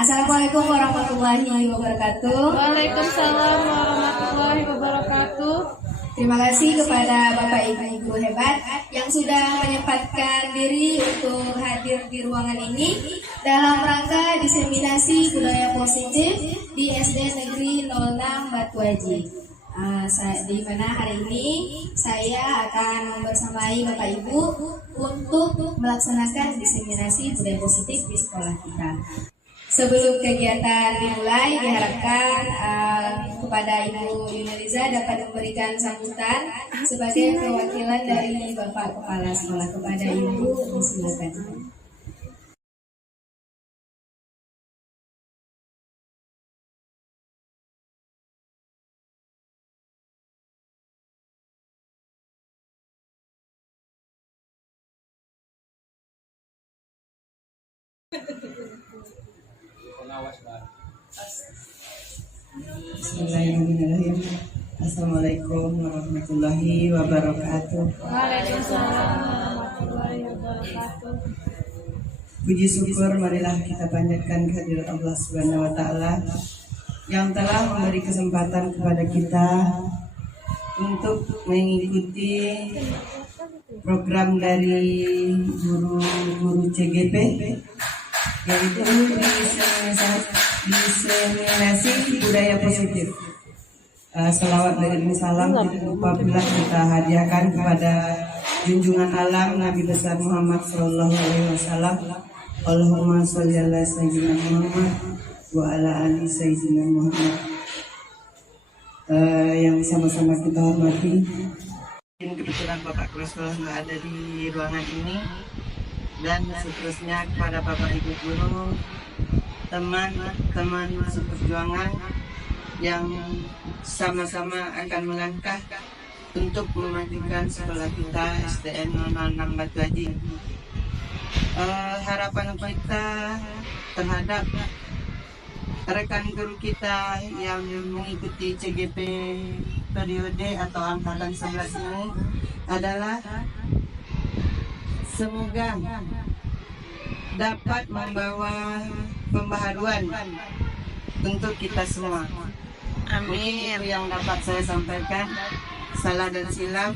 Assalamualaikum warahmatullahi wabarakatuh. Waalaikumsalam warahmatullahi wabarakatuh. Terima kasih kepada Bapak Ibu guru hebat yang sudah menyempatkan diri untuk hadir di ruangan ini dalam rangka diseminasi budaya positif di SD Negeri 06 Batu Aji. Di mana hari ini saya akan membersamai Bapak Ibu untuk melaksanakan diseminasi budaya positif di sekolah kita. Sebelum kegiatan dimulai, diharapkan kepada Ibu Yuneliza dapat memberikan sambutan sebagai perwakilan dari Bapak Kepala Sekolah. Kepada Ibu, silakan. Bismillahirrahmanirrahim. Assalamualaikum warahmatullahi wabarakatuh. Waalaikumsalam warahmatullahi wabarakatuh. Puji syukur marilah kita panjatkan kehadirat Allah Subhanahu wa taala yang telah memberi kesempatan kepada kita untuk mengikuti program dari guru-guru CGP, yaitu diseminasi budaya positif. Selawat dan salam tidak lupa pula kita hadiahkan kepada junjungan alam Nabi besar Muhammad Sallallahu Alaihi Wasallam. Allahumma sholli ala sayyidina Muhammad wa ala ali sayyidina Muhammad. Yang sama-sama kita hormati. Kebetulan Bapak Kepala Sekolah nggak ada di ruangan ini, dan seterusnya kepada Bapak Ibu guru, teman-teman seperjuangan yang sama-sama akan melangkah untuk memajukan sekolah kita STN 06 Batu Aji. Harapan kita terhadap rekan guru kita yang mengikuti CGP periode atau angkatan 11 ini adalah semoga dapat membawa pembaharuan untuk kita semua. Amin. Itu yang dapat saya sampaikan. Salah dan silap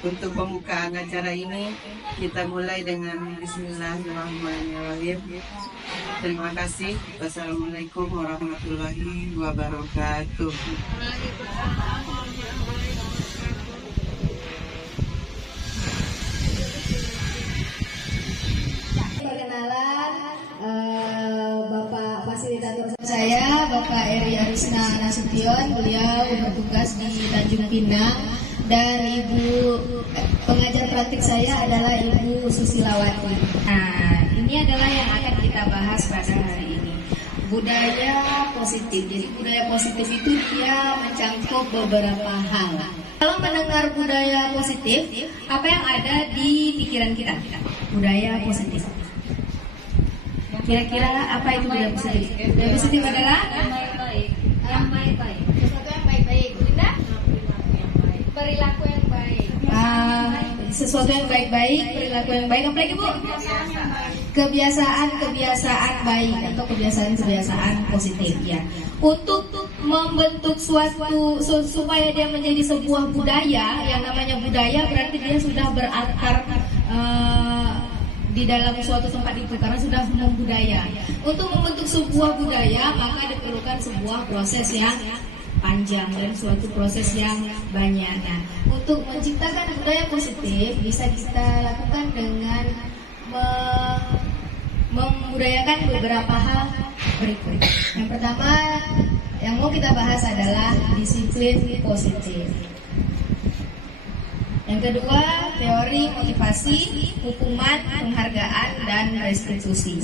untuk pembukaan acara ini kita mulai dengan Bismillahirrahmanirrahim. Terima kasih. Wassalamualaikum warahmatullahi wabarakatuh. Perkenalan Bapak fasilitator saya, Bapak Eri Arisna Nasution. Beliau bertugas di Tanjung Pinang, dan Ibu pengajar praktik saya adalah Ibu Susilawati. Nah, ini adalah yang akan kita bahas pada hari ini, budaya positif. Jadi budaya positif itu dia mencangkup beberapa hal. Kalau mendengar budaya positif, apa yang ada di pikiran kita? Budaya positif. Kira-kira apa itu budaya positif? Budaya positif adalah Yang baik-baik. Yang baik-baik. sesuatu yang baik-baik. Bunda? Perilaku yang baik. Sesuatu yang baik-baik, perilaku yang baik. Apa lagi, Bu? Kebiasaan baik atau kebiasaan positif, ya. Untuk membentuk suatu supaya dia menjadi sebuah budaya, yang namanya budaya berarti dia sudah berakar di dalam suatu tempat itu karena sudah membudaya. Untuk membentuk sebuah budaya maka diperlukan sebuah proses yang panjang dan suatu proses yang banyak. Nah, untuk menciptakan budaya positif bisa kita lakukan dengan membudayakan beberapa hal berikut. Yang pertama yang mau kita bahas adalah disiplin positif. Yang kedua, teori motivasi, hukuman, penghargaan, dan restitusi.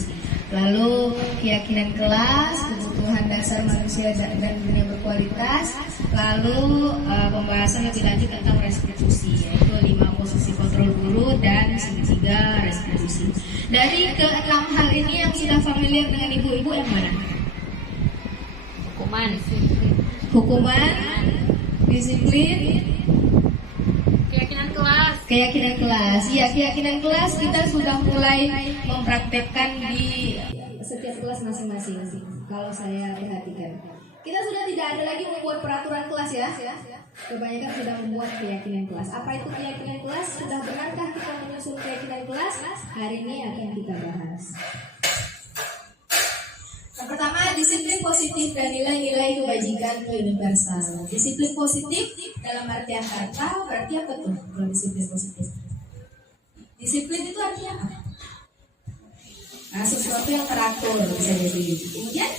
Lalu keyakinan kelas, kebutuhan dasar manusia dan dunia berkualitas. Lalu pembahasan lebih lanjut tentang restitusi, yaitu 5 posisi kontrol guru dan segitiga restitusi. Dari ke-6 hal ini yang sudah familiar dengan ibu-ibu yang mana? Hukuman, disiplin, keyakinan kelas. Ya, keyakinan kelas kita sudah mulai mempraktekkan di setiap kelas masing-masing. Kalau saya perhatikan, kita sudah tidak ada lagi membuat peraturan kelas ya. Kebanyakan sudah membuat keyakinan kelas. Apa itu keyakinan kelas? Sudah benarkah kita menyusun keyakinan kelas? Hari ini akan kita bahas. Yang pertama, disiplin positif dan nilai-nilai kebajikan universal. Disiplin positif dalam artian kata berarti apa tuh? Kalau disiplin positif, disiplin itu artinya apa? Nah, sesuatu yang teratur bisa jadi. Kemudian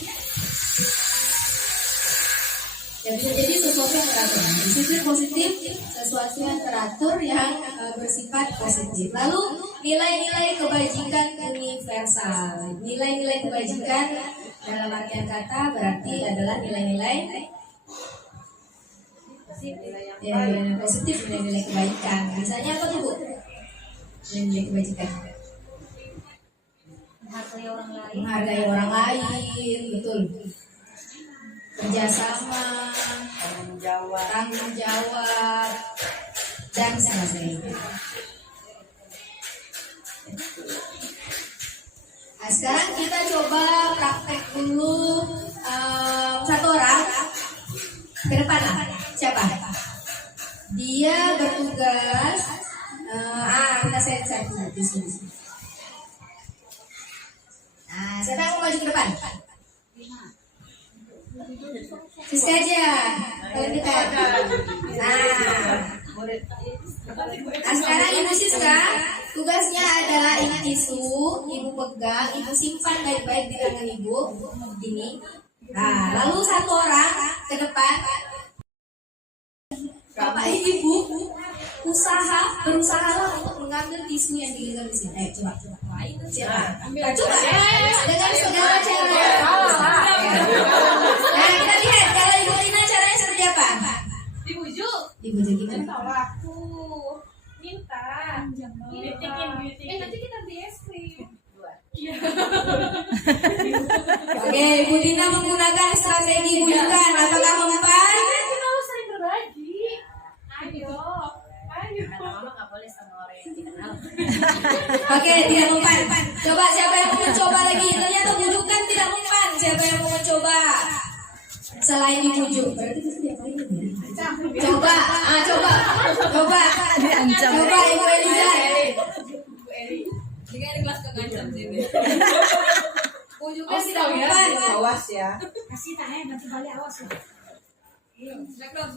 ya bisa jadi sesuatu yang teratur. Disiplin positif sesuatu yang teratur yang bersifat positif. Lalu nilai-nilai kebajikan universal. Nilai-nilai kebajikan dalam artian kata berarti adalah nilai-nilai yang positif, nilai-nilai kebaikan. Misalnya apa tuh Bu? Nilai-nilai kebajikan. Menghargai orang lain, betul. Kerjasama, tanggung jawab, dan sebagainya. Nah, sekarang kita coba praktek dulu satu orang ke depan lah. Siapa? Dia bertugas. Kita set satu di sini. Nah, siapa yang mau maju ke depan? Siska aja. Kalau kita. Nah, sekarang Ibu Siska tugasnya adalah ini tisu, Ibu pegang, Ibu simpan baik-baik di tangan Ibu. Ini. Nah, lalu satu orang ke depan. Bapak Ibu berusaha untuk mengambil tisu yang digenggam di sini. Ayo coba. Siapa? Coba dengan segala cara. Nah, kita lihat kalau Ibu Tina caranya seperti apa? Dibujuk gimana? aku minta nanti kita beli es krim. Oke, Ibu Tina menggunakan strategi bujukan. Apakah mempan? Kita harus sering berbagi. Ayo. Nggak boleh sama orang yang dikenal. Oke, tidak mempan. Coba siapa yang mau mencoba lagi? Ternyata bujukan tidak mempan. Siapa yang mau mencoba? Selain dibujuk, berarti itu diapain ini? Coba Ibu Eliza. Jika ada kelas kegancam sini. Bujukan tidak mempan. Awas ya. Kasih tangan nanti balik awas ya. Smackdown.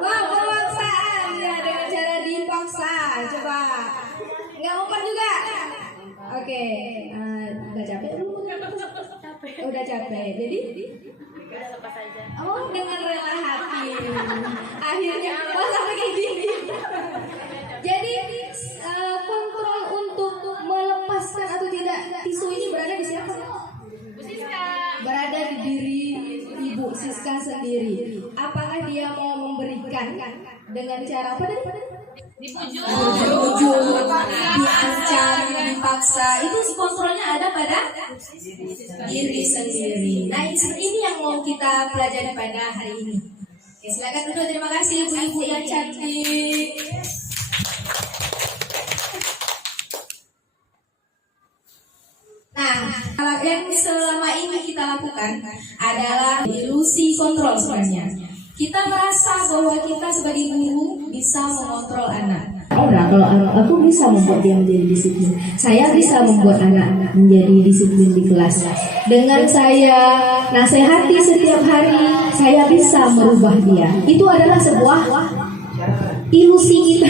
Wah, pemaksaan ya, dengan cara dipaksa. Coba. Nggak mempan juga. Oke, udah capek belum? Udah capek. Jadi dengan rela hati. Akhirnya sampai kayak gini. Jadi kontrol untuk melepaskan atau tidak tisu ini berada di siapa? Berada di diri Ibu Siska sendiri. Apakah dia mau memberikan dengan cara apa tadi? Dibujuk, diancam, dipaksa. Itu kontrolnya ada pada diri sendiri. Nah, ini yang mau kita pelajari pada hari ini. Oke, silakan duduk. Terima kasih ibu-ibu yang cantik. Nah, yang selama ini kita lakukan adalah ilusi kontrol sebenarnya. Kita merasa bahwa kita sebagai guru bisa mengontrol anak. Kalau aku bisa membuat dia menjadi disiplin, saya bisa membuat anak menjadi disiplin di kelas. Dengan saya nasihati setiap hari, saya bisa merubah dia. Itu adalah sebuah ilusi kita.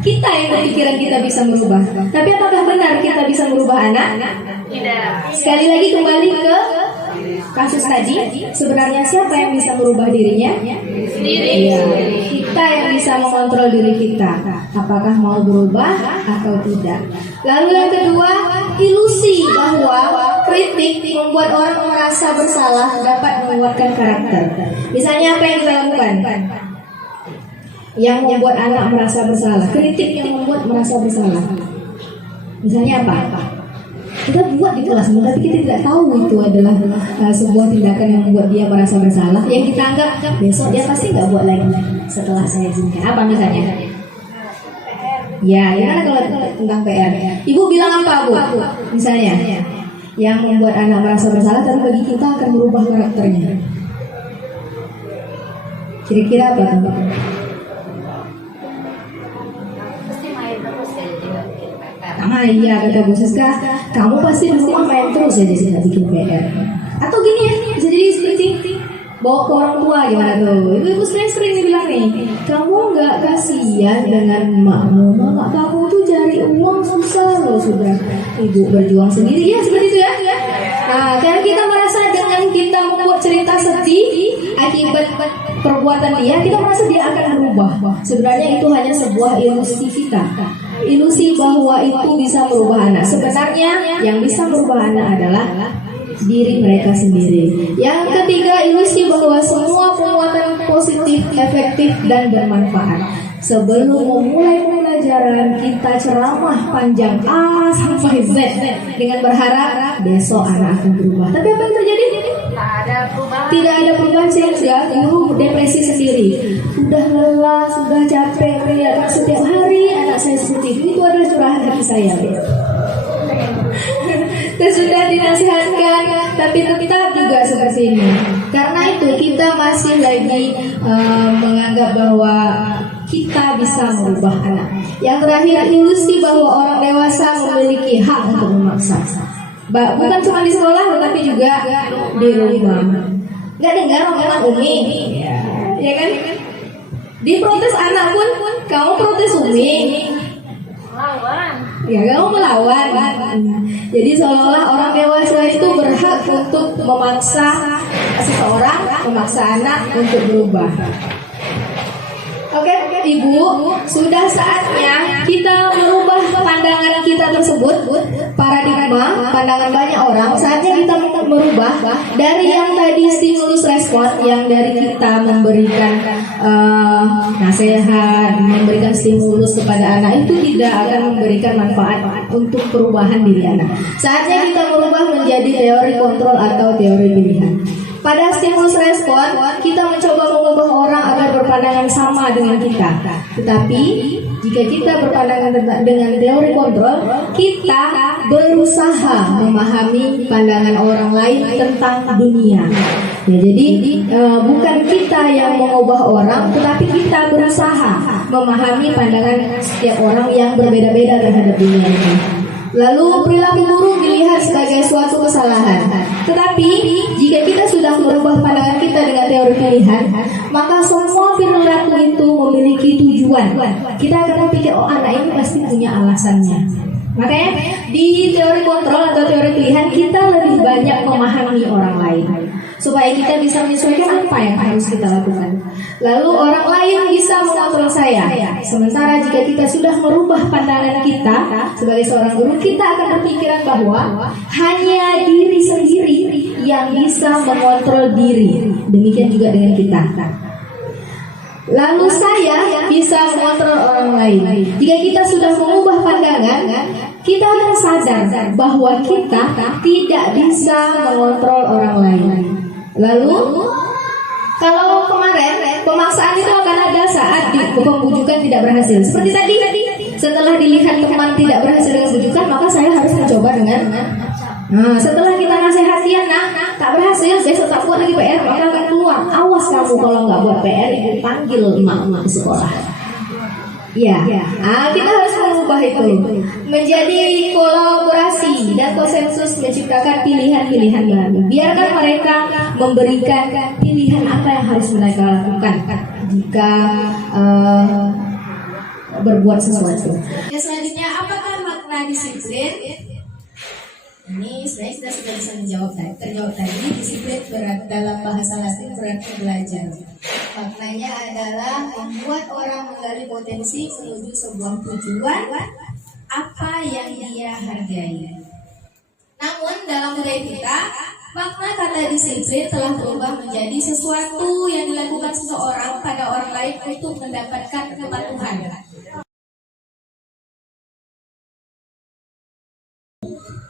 Kita yang berpikiran kita bisa merubah. Tapi apakah benar kita bisa merubah anak? Tidak. Sekali lagi kembali ke kasus tadi. Sebenarnya siapa yang bisa merubah dirinya? Iya. Kita yang bisa mengontrol diri kita. Apakah mau berubah atau tidak? Lalu yang kedua, ilusi bahwa kritik membuat orang merasa bersalah dapat menguatkan karakter. Misalnya apa yang kita lakukan? Yang membuat anak merasa bersalah, kritik yang membuat merasa bersalah. Misalnya apa? Kita buat di kelas, tapi kita tidak tahu itu adalah sebuah tindakan yang membuat dia merasa bersalah. Yang kita anggap besok dia pasti nggak buat lagi setelah saya izinkan. Apa misalnya? Ya, gimana kalau tentang PR? Ibu bilang apa, Bu? Misalnya, yang membuat anak merasa bersalah, tapi bagi kita akan merubah karakternya. Kira-kira apa tuh? Pasti main terus ya, jadi nggak bikin PR. Iya, kata Bu Siska, kamu pasti di rumah main terus ya, jadi nggak bikin PR. Atau gini ya, bisa jadi seperti bawa ke orang tua gimana tuh? Ibu-ibu sering dibilang nih, kamu nggak kasihan dengan makmu, mama kamu tuh cari uang susah loh, sudah ibu berjuang sendiri ya, seperti itu ya. Nah, karena kita merasa dengan kita membuat cerita sedih akibat perbuatan dia, kita merasa dia akan berubah. Sebenarnya itu hanya sebuah ilusi kita, ilusi bahwa itu bisa merubah anak. Sebenarnya yang bisa merubah anak adalah diri mereka sendiri. Yang ketiga, ilusi bahwa semua penguatan positif, efektif, dan bermanfaat. Sebelum memulai pembelajaran, kita ceramah panjang A sampai Z dengan berharap besok anak akan berubah. Tapi apa yang terjadi? Tidak ada perubahan sehingga guru depresi sendiri. Sudah lelah, sudah capek melihat setiap hari anak saya seperti itu. Itu adalah curahan hati saya. Sudah dinasihatkan, tapi tetap juga seperti ini. Karena itu kita masih lagi menganggap bahwa kita bisa merubah anak. Yang terakhir, ilusi bahwa orang dewasa memiliki hak untuk memaksa. Bukan cuma di sekolah, tetapi juga di rumah. Nggak dengar omongan Umi, ya kan? Diprotes anak pun, kamu protes Umi. Ya, kamu melawan. Jadi seolah-olah orang dewasa itu berhak untuk memaksa seseorang, memaksa anak untuk berubah. Oke, Ibu, sudah saatnya kita merubah pandangan kita tersebut, paradigma, pandangan banyak orang. Saatnya kita merubah dari yang tadi stimulus respon, yang dari kita memberikan nasihat, memberikan stimulus kepada anak, itu tidak akan memberikan manfaat untuk perubahan diri anak. Saatnya kita merubah menjadi teori kontrol atau teori pilihan. Pada stimulus respon, kita mencoba mengubah orang agar berpandangan sama dengan kita. Tetapi, jika kita berpandangan dengan teori kontrol, kita berusaha memahami pandangan orang lain tentang dunia. Ya, jadi bukan kita yang mengubah orang, tetapi kita berusaha memahami pandangan setiap orang yang berbeda-beda terhadap dunia ini. Lalu perilaku buruk dilihat sebagai suatu kesalahan. Tetapi jika kita sudah merubah pandangan kita dengan teori pilihan, maka semua perilaku itu memiliki tujuan. Kita akan berpikir, oh anak ini pasti punya alasannya. Makanya di teori kontrol atau teori pilihan kita lebih banyak memahami orang lain, supaya kita bisa menyesuaikan apa yang harus kita lakukan. Lalu orang lain bisa mengontrol saya. Sementara jika kita sudah merubah pandangan kita sebagai seorang guru, kita akan berpikiran bahwa hanya diri sendiri yang bisa mengontrol diri. Demikian juga dengan kita. Lalu saya bisa mengontrol orang lain. Jika kita sudah mengubah pandangan, kita akan sadar bahwa kita tidak bisa mengontrol orang lain. Lalu kalau kemarin pemaksaan itu akan ada saat pembujukan tidak berhasil. Seperti tadi, setelah dilihat teman tidak berhasil dengan bujukan, maka saya harus mencoba dengan setelah kita nasihati anak tak berhasil, besok tak buat lagi PR, maka akan keluar. Awas kamu kalau nggak buat PR, ibu panggil emak-emak di sekolah. Ya, kita harus mengubah itu menjadi kolaborasi dan konsensus, menciptakan pilihan-pilihan baru. Biarkan mereka memberikan pilihan apa yang harus mereka lakukan jika berbuat sesuatu. Selanjutnya, apakah makna disiplin? Ini saya sudah bisa terjawab tadi. Disiplin dalam bahasa Latin berarti belajar. Maknanya adalah membuat orang menggali potensi menuju sebuah tujuan apa yang dia hargai. Namun dalam budaya kita, makna kata disiplin telah berubah menjadi sesuatu yang dilakukan seseorang pada orang lain untuk mendapatkan kepatuhan.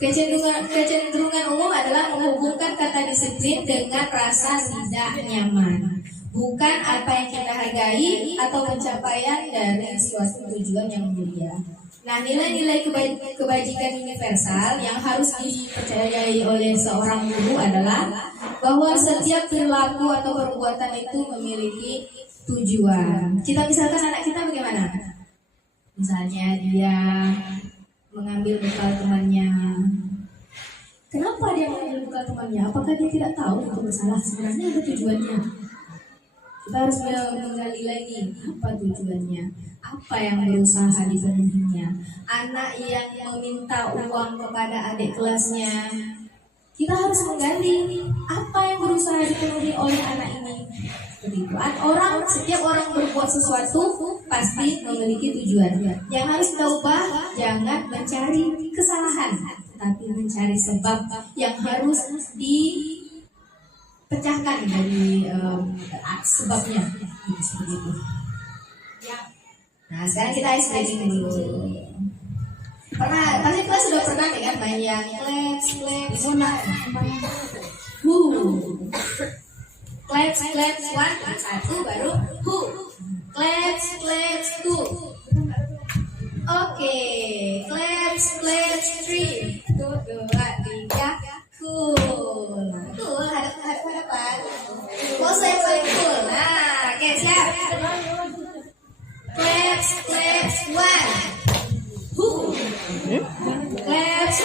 Kecenderungan umum adalah menghubungkan kata disiplin dengan rasa tidak nyaman, bukan apa yang kita hargai atau pencapaian dari suatu tujuan yang mulia. Nah, nilai-nilai kebajikan universal yang harus dipercayai oleh seorang guru adalah bahwa setiap perilaku atau perbuatan itu memiliki tujuan. Kita misalkan anak kita bagaimana? Misalnya dia mengambil bekal temannya. Kenapa dia mengambil bekal temannya? Apakah dia tidak tahu itu bersalah? Sebenarnya ada tujuannya. Kita harus menggali lagi apa tujuannya, apa yang berusaha dipenuhinya. Anak yang meminta uang kepada adik kelasnya, kita harus menggali apa yang berusaha dipenuhi oleh anak ini. Begitu. Setiap orang berbuat sesuatu pasti memiliki tujuan. Yang harus kita ubah, jangan mencari kesalahan, tapi mencari sebab yang harus dipecahkan dari sebabnya. Seperti itu. Nah, sekarang kita ice breaking dulu. Pasti kita sudah pernah kan main yang claps. Claps, one, satu baru who. Claps, two. Oke, claps, three. 1, 2, 3, cool. Nah, cool, hadapan. Pose yang paling cool. Nah, oke, siap. Claps, one. Who. Claps,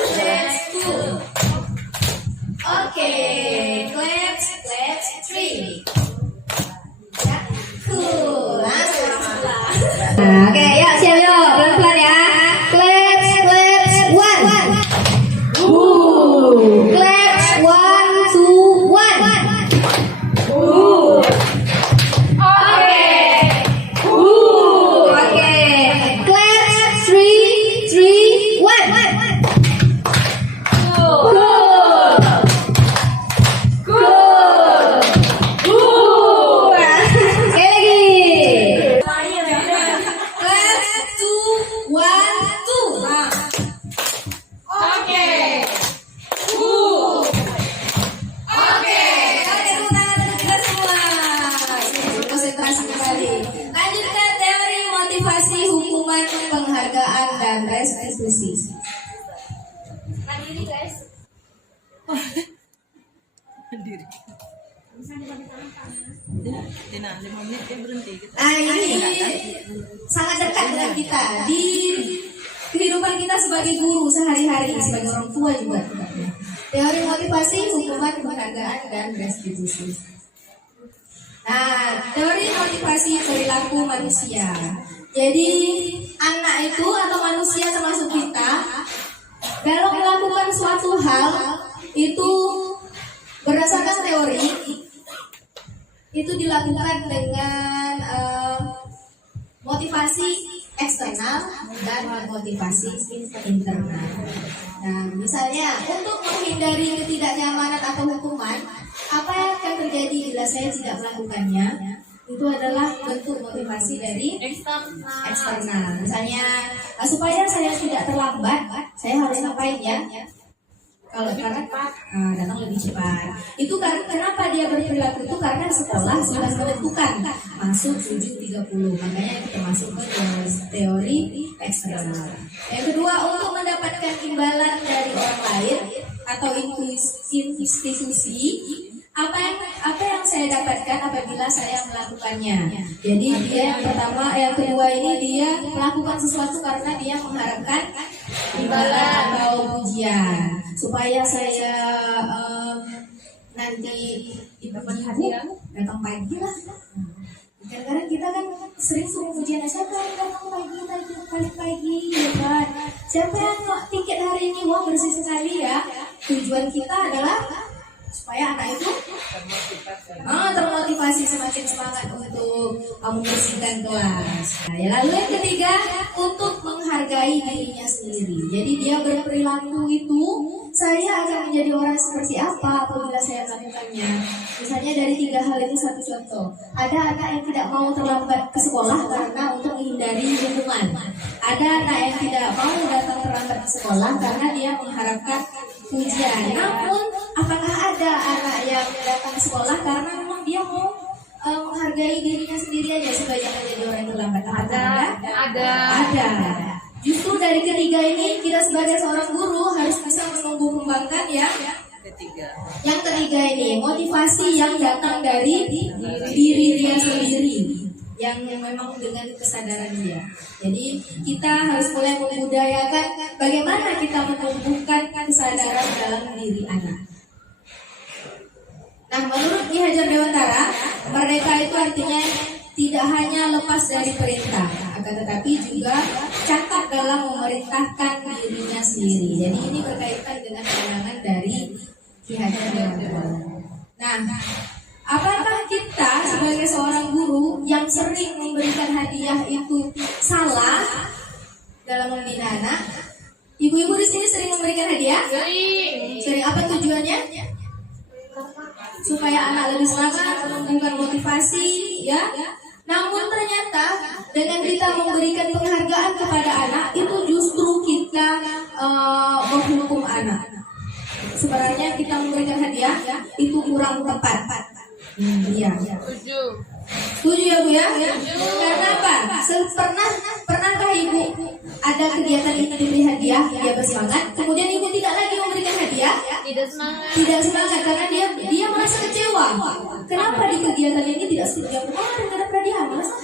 two. Oke, claps, three. Ya, cool. Nah, oke, yuk siap yuk, pelan-pelan ya. Claps, one. Claps, 1, 2, 1. Oke. Claps, 3, 1. Lanjutkan teori motivasi, hukuman, penghargaan, dan restitusi. Mandiri guys. Nah, ini sangat dekat dengan kita di kehidupan kita sebagai guru sehari-hari, sebagai orang tua juga. Teori motivasi, hukuman, penghargaan, dan restitusi. Nah, teori motivasi perilaku manusia. Jadi anak itu atau manusia termasuk kita, kalau melakukan suatu hal itu berdasarkan teori itu dilakukan dengan motivasi eksternal dan motivasi internal. Nah, misalnya untuk menghindari ketidaknyamanan atau hukuman, apa yang akan terjadi bila saya tidak melakukannya? Itu adalah bentuk motivasi dari eksternal. Misalnya, supaya saya tidak terlambat, saya harus ngapain ya? Kalau karena datang lebih cepat. Itu kenapa dia berperilaku itu karena sekolah sudah menentukan masuk 7.30. Makanya itu termasuk teori eksternal. Yang kedua, untuk mendapatkan imbalan dari orang lain atau institusi, apa yang saya dapatkan apabila saya melakukannya. Jadi dia yang kedua ini dia melakukan sesuatu karena dia mengharapkan imbalan atau pujian, supaya saya nanti dapat hadiah datang pagi lah. Kadang-kadang kita kan sering suruh pujian, siapa yang datang pagi ya kan? Siapa yang tiket hari ini, wah bersih sekali ya. Tujuan kita adalah supaya anak itu termotivasi, semakin semangat untuk membersihkan kelas. Nah, lalu yang ketiga, untuk menghargai dirinya sendiri. Jadi dia berperilaku itu, saya akan menjadi orang seperti apa apabila saya melakukannya. Misalnya dari 3 hal itu satu contoh. Ada anak yang tidak mau terlambat ke sekolah karena untuk menghindari hukuman. Ada anak yang tidak mau datang terlambat ke sekolah karena dia mengharapkan pujian. Namun, apakah ada anak yang datang ke sekolah karena memang dia mau menghargai dirinya sendiri aja supaya jangan jadi orang yang terlambat? Ada. Justru dari ketiga ini kita sebagai seorang guru harus bisa menumbuh kembangkan ya. Yang ketiga ini motivasi yang datang dari diri dia sendiri, yang memang dengan kesadaran dia. Jadi kita harus mulai membudayakan bagaimana kita menumbuhkan kesadaran dalam diri anak. Nah, menurut Ki Hajar Dewantara, merdeka itu artinya tidak hanya lepas dari perintah, akan tetapi juga cakap dalam memerintahkan dirinya sendiri. Jadi ini berkaitan dengan pandangan dari Ki Hajar Dewantara. Nah, apakah kita sebagai seorang guru yang sering memberikan hadiah itu salah dalam membina anak? Ibu-ibu di sini sering memberikan hadiah? Sering. Apa tujuannya? Supaya anak lebih semangat, menumbuhkan motivasi, ya. Namun ternyata dengan kita memberikan penghargaan kepada anak itu justru kita menghukum anak. Sebenarnya kita memberikan hadiah itu kurang tepat. Iya. Setuju ya Bu ya? Karena apa? Pernahkah Ibu ada kegiatan itu diberi hadiah, dia bersemangat, kemudian Ibu tidak lagi memberikan hadiah? Tidak semangat karena dia merasa kecewa. Kenapa di kegiatan ini tidak setuju? Karena dia merasa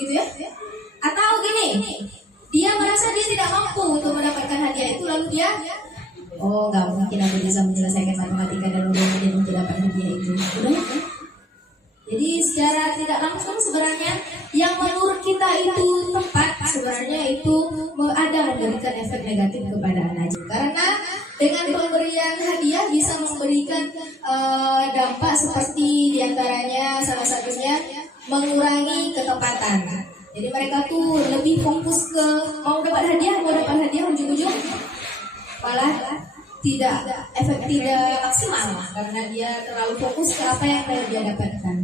gitu ya? Atau gini, dia merasa dia tidak mampu untuk mendapatkan hadiah itu, lalu dia nggak mungkin aku bisa menyelesaikan matematika dan ujian untuk dapat hadiah itu. Udah ya? Jadi secara tidak langsung sebenarnya yang menurut kita itu tepat, sebenarnya itu ada memberikan efek negatif kepada anak. Karena dengan pemberian hadiah bisa memberikan dampak seperti diantaranya salah satunya mengurangi ketepatan. Jadi mereka tuh lebih fokus ke mau dapat hadiah ujung-ujung malah tidak maksimal karena dia terlalu fokus ke apa yang dia dapatkan.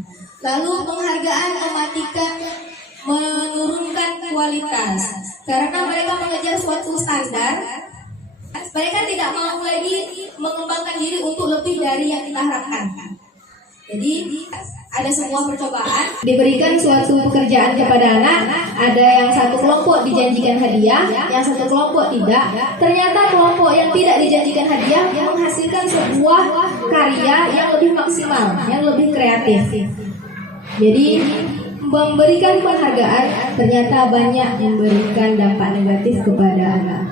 Lalu penghargaan mematikan, menurunkan kualitas karena mereka mengejar suatu standar. Mereka tidak mau lagi mengembangkan diri untuk lebih dari yang kita harapkan. Jadi ada sebuah percobaan, diberikan suatu pekerjaan kepada anak, ada yang satu kelompok dijanjikan hadiah, yang satu kelompok tidak. Ternyata kelompok yang tidak dijanjikan hadiah menghasilkan sebuah karya yang lebih maksimal, yang lebih kreatif. Jadi memberikan penghargaan ternyata banyak memberikan dampak negatif kepada anak.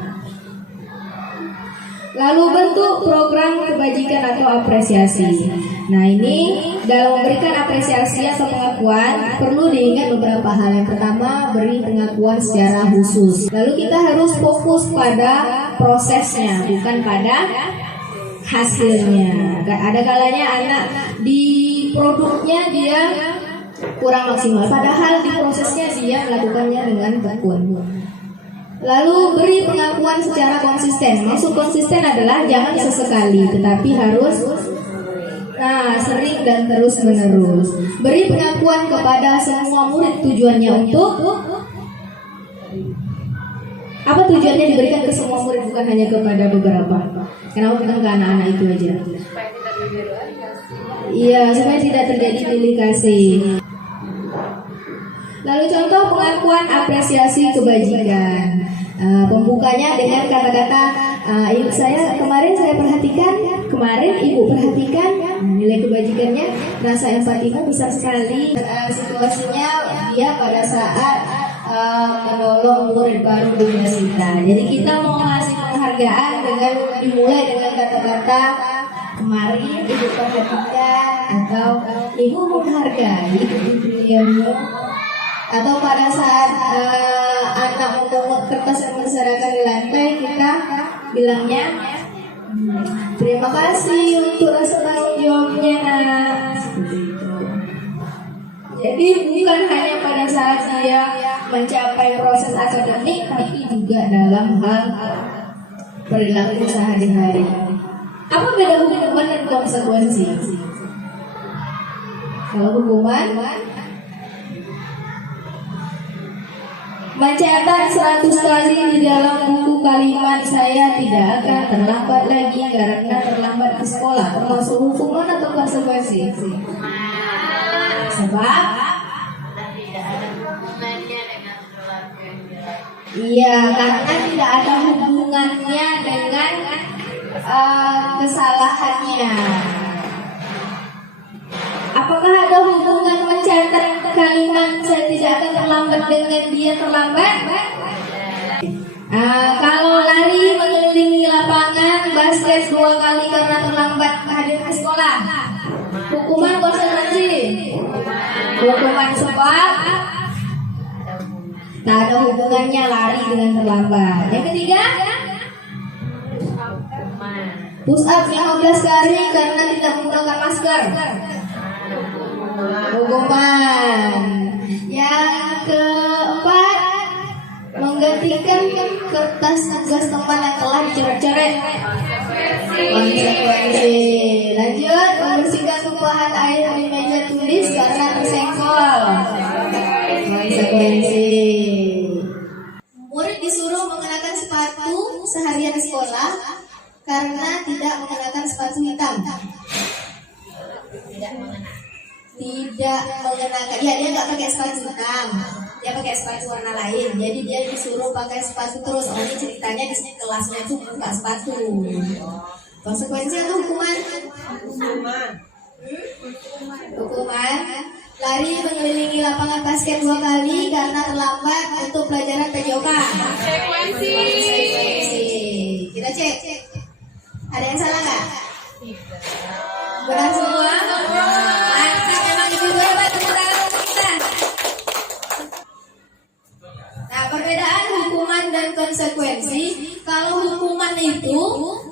Lalu bentuk program kebajikan atau apresiasi. Nah ini dalam memberikan apresiasi atau pengakuan perlu diingat beberapa hal. Yang pertama, beri pengakuan secara khusus. Lalu kita harus fokus pada prosesnya, bukan pada hasilnya. Ada kalanya anak di produknya dia kurang maksimal, padahal di prosesnya dia melakukannya dengan tekun. Lalu beri pengakuan secara konsisten. Maksud konsisten adalah jangan sesekali, tetapi harus sering dan terus menerus. Beri pengakuan kepada semua murid. Tujuannya untuk apa? Tujuannya diberikan ke semua murid, bukan hanya kepada beberapa. Kenapa bukan ke anak-anak itu aja? Iya, supaya tidak terjadi pilih kasih. Lalu contoh pengakuan apresiasi kebajikan. Pembukanya dengan kata-kata ibu kemarin ibu perhatikan nilai kebajikannya, rasa empatimu besar sekali. Situasinya dia pada saat menolong murid baru di kita. Jadi kita mau ngasih penghargaan dengan dimulai dengan kata-kata kemarin ibu perhatikan, atau ibu menghargai ilmu. Atau pada saat anak memungut kertas yang berserakan di lantai, kita bilangnya terima kasih untuk rasa tanggung jawabnya nak. Jadi bukan hanya pada saat dia mencapai proses akademik, tapi juga dalam hal perilaku sehari-hari. Apa beda hukuman dan konsekuensi? Kalau hukuman mencetak 100 kali di dalam buku kalimat saya tidak akan terlambat lagi karena terlambat ke sekolah, termasuk hukuman atau konsekuensi? Sebab iya, karena tidak ada hubungannya dengan kesalahannya. Apakah ada hubungan mencatat kalimat saya tidak akan terlambat dengan dia terlambat? Kalau lari mengelilingi lapangan basket 2 kali karena terlambat hadir ke sekolah, hukuman konsekuensi. Hukuman sebab tak ada hubungannya lari dengan terlambat. Yang ketiga, push up 15 kali karena tidak menggunakan masker, hukuman. Yang keempat, menggantikan kertas tugas teman yang telah dicoret-coret, konsekuensi. Lanjut, membersihkan tumpahan air di meja tulis karena tersenggol, konsekuensi. Murid disuruh mengenakan sepatu seharian di sekolah karena tidak mengenakan sepatu hitam. Tidak mengenakan, ya dia nggak pakai sepatu hitam, dia pakai sepatu warna lain. Jadi dia disuruh pakai sepatu terus. Oh, ini ceritanya di kelasnya tuh buka sepatu. Konsekuensi atau hukuman? Hukuman. Lari mengelilingi lapangan basket 2 kali karena terlambat untuk pelajaran PJOK. Konsekuensi. Kita cek. Ada yang salah nggak? Benar semua? Mantap, memang ibu hebat. Tepuk tangan untuk kita. Nah, perbedaan hukuman dan konsekuensi. Kalau hukuman itu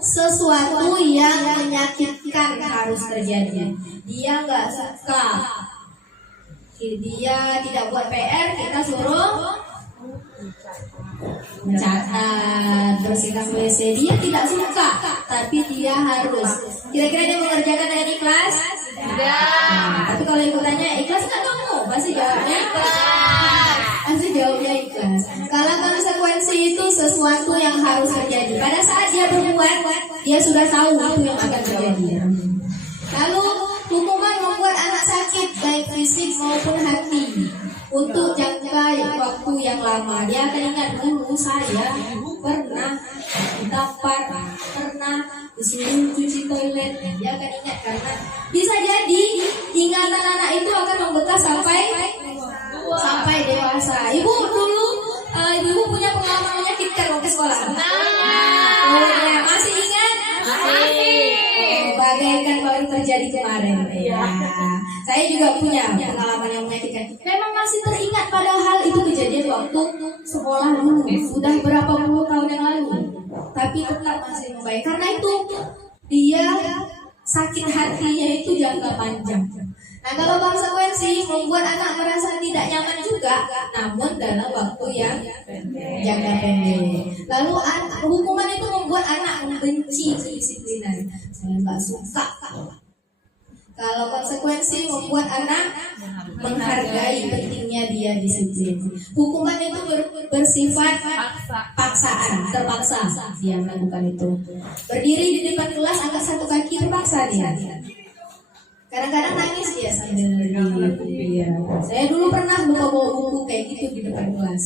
sesuatu yang menyakitkan harus terjadi. Dia nggak suka, dia tidak buat PR, kita suruh mencatat, bersihkan WC. Dia tidak suka, tapi dia harus. Kira-kira dia mengerjakan dengan ikhlas? Tidak. Tapi kalau ibu tanya, ikhlas nggak kamu? Pasti jawabnya ikhlas. Pasti jawabnya ikhlas. Kalau konsekuensi itu sesuatu yang harus terjadi. Pada saat dia berbuat, dia sudah tahu itu yang akan terjadi. Lalu hukuman membuat anak sakit baik fisik maupun hati untuk jangka waktu yang lama. Dia akan ingat, dulu saya pernah ditampar, pernah disuruh cuci toilet. Dia akan ingat karena bisa jadi ingatan anak itu akan membekas sampai dewasa. Ibu dulu ibu punya pengalaman menyakitkan waktu sekolah. Masih ingat? Masih. Bagaikan baru terjadi kemarin. Ya. Saya juga punya pengalaman yang menyakitkan. Memang masih teringat, padahal itu kejadian waktu sekolah dulu, sudah berapa puluh tahun yang lalu. Tapi tetap masih membaik. Karena itu dia sakit hatinya itu jangka panjang. Nah, kalau konsekuensi membuat anak merasa tidak nyaman juga, namun dalam waktu yang jangka pendek. Lalu hukuman itu membuat anak membenci kedisiplinan. Saya nggak suka. Kalau konsekuensi membuat anak menghargai pentingnya dia disiplin. Hukuman itu bersifat paksaan, terpaksa dia melakukan itu. Berdiri di depan kelas angkat 1 kaki terpaksa dia. Kadang-kadang nangis dia sambil berdiri. Ya. Saya dulu pernah bawa buku kayak gitu di depan kelas.